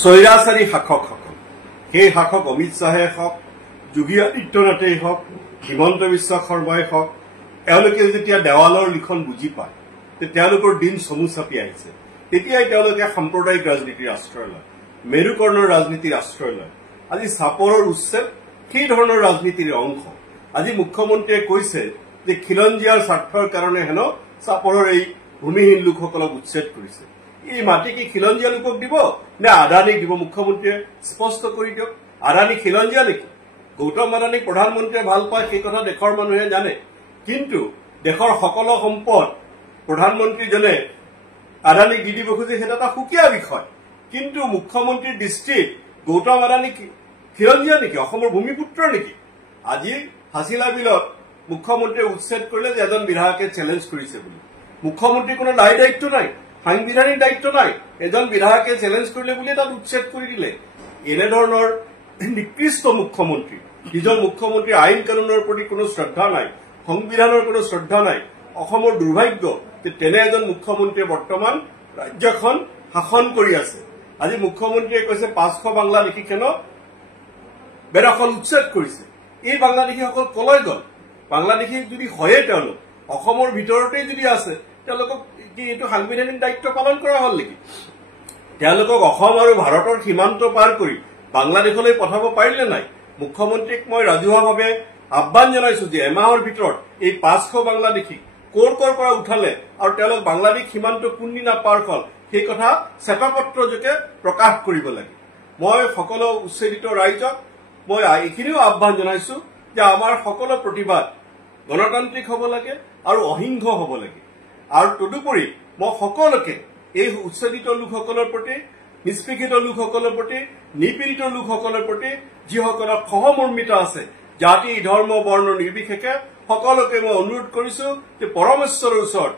স্বৈৰাচাৰী শাসকসকল, সেই শাসক অমিত শ্বাহে হওক, যোগী আদিত্যনাথেই হওক, হিমন্ত বিশ্ব শৰ্মাই হওক, তেওঁলোকে যেতিয়া দেৱালৰ লিখন বুজি পায়, তেওঁলোকৰ দিন চমু চাপি আহিছে। তেতিয়াই তেওঁলোকে সাম্প্ৰদায়িক ৰাজনীতিৰ আশ্ৰয় লয়, মেৰুকৰ্ণৰ ৰাজনীতিৰ আশ্ৰয় লয়। আজি চাপৰৰ উচ্ছেদ সেই ধৰণৰ ৰাজনীতিৰ অংশ। আজি মুখ্যমন্ত্ৰীয়ে কৈছে যে খিলঞ্জীয়াৰ স্বাৰ্থৰ কাৰণে হেনো চাপৰৰ এই ভূমিহীন লোকসকলক উচ্ছেদ কৰিছে। এই মাটি কি খিলঞ্জীয়া লোকক দিব নে আদানীক দিব? মুখ্যমন্ত্ৰীয়ে স্পষ্ট কৰি দিয়ক। আদানী খিলঞ্জীয়া নেকি? গৌতম আদানীক প্ৰধানমন্ত্ৰীয়ে ভাল পায়, সেই কথা দেশৰ মানুহে জানে। কিন্তু দেশৰ সকলো সম্পদ প্ৰধানমন্ত্ৰীজনে আদানীক দি দিব খোজে, সেইটো এটা সুকীয়া বিষয়। কিন্তু মুখ্যমন্ত্ৰীৰ দৃষ্টিত গৌতম আদানী খিলঞ্জীয়া নেকি? অসমৰ ভূমিপুত্ৰ নেকি? আজি হাছিলা বিলত মুখ্যমন্ত্ৰীয়ে উচ্ছেদ কৰিলে যে এজন বিধায়কে চেলেঞ্জ কৰিছে বুলি। মুখ্যমন্ত্ৰীৰ কোনো দায় দায়িত্ব নাই, সাংবিধানিক দায়িত্ব নাই। এজন বিধায়কে চেলেঞ্জ কৰিলে বুলি তাত উচ্ছেদ কৰি দিলে। এনেধৰণৰ নিকৃষ্ট মুখ্যমন্ত্ৰী, যিজন মুখ্যমন্ত্ৰীৰ আইন কানুনৰ প্ৰতি কোনো শ্ৰদ্ধা নাই, সংবিধানৰ কোনো শ্ৰদ্ধা নাই। অসমৰ দুৰ্ভাগ্য যে তেনে এজন মুখ্যমন্ত্ৰীয়ে বৰ্তমান ৰাজ্যখন শাসন কৰি আছে। আজি মুখ্যমন্ত্ৰীয়ে কৈছে 500 বাংলাদেশীখনক বেদখল উচ্ছেদ কৰিছে। এই বাংলাদেশীসকল কলৈ গ'ল? বাংলাদেশী যদি হয়ে তেওঁলোক অসমৰ ভিতৰতেই যদি আছে, তেওঁলোকক কি এইটো সাংবিধানিক দায়িত্ব পালন কৰা হ'ল নেকি? তেওঁলোকক অসম আৰু ভাৰতৰ সীমান্ত পাৰ কৰি বাংলাদেশলৈ পঠাব পাৰিলে নাই? মুখ্যমন্ত্ৰীক মই ৰাজহুৱাভাৱে আহ্বান জনাইছো যে এমাহৰ ভিতৰত এই 500 বাংলাদেশীক কৰ পৰা উঠালে আৰু তেওঁলোক বাংলাদেশ সীমান্ত কোনদিনা পাৰ হ'ল সেই কথা শ্বেতপত্ৰযোগে প্ৰকাশ কৰিব লাগে। মই সকলো উচ্ছেদিত ৰাইজক মই এইখিনিও আহ্বান জনাইছো যে আমাৰ সকলো প্ৰতিবাদ গণতান্ত্ৰিক হ'ব লাগে আৰু অহিংস হ'ব লাগে। আৰু তদুপৰি মই সকলোকে এই উচ্ছেদিত লোকসকলৰ প্ৰতি, নিষ্পেষিত লোকসকলৰ প্ৰতি, নিপীড়িত লোকসকলৰ প্ৰতি যিসকলৰ সহমৰ্মিতা আছে, জাতি ধৰ্ম বৰ্ণ নিৰ্বিশেষে সকলোকে মই অনুৰোধ কৰিছো যে পৰমেশ্বৰৰ ওচৰত,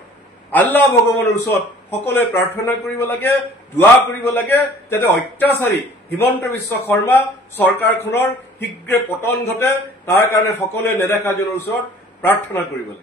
আল্লাহ ভগৱানৰ ওচৰত সকলোৱে প্ৰাৰ্থনা কৰিব লাগে, দোৱা কৰিব লাগে, যাতে অত্যাচাৰী হিমন্ত বিশ্ব শৰ্মা চৰকাৰখনৰ শীঘ্ৰে পতন ঘটে। তাৰ কাৰণে সকলোৱে নেদেখাজনৰ ওচৰত প্ৰাৰ্থনা কৰিব লাগে।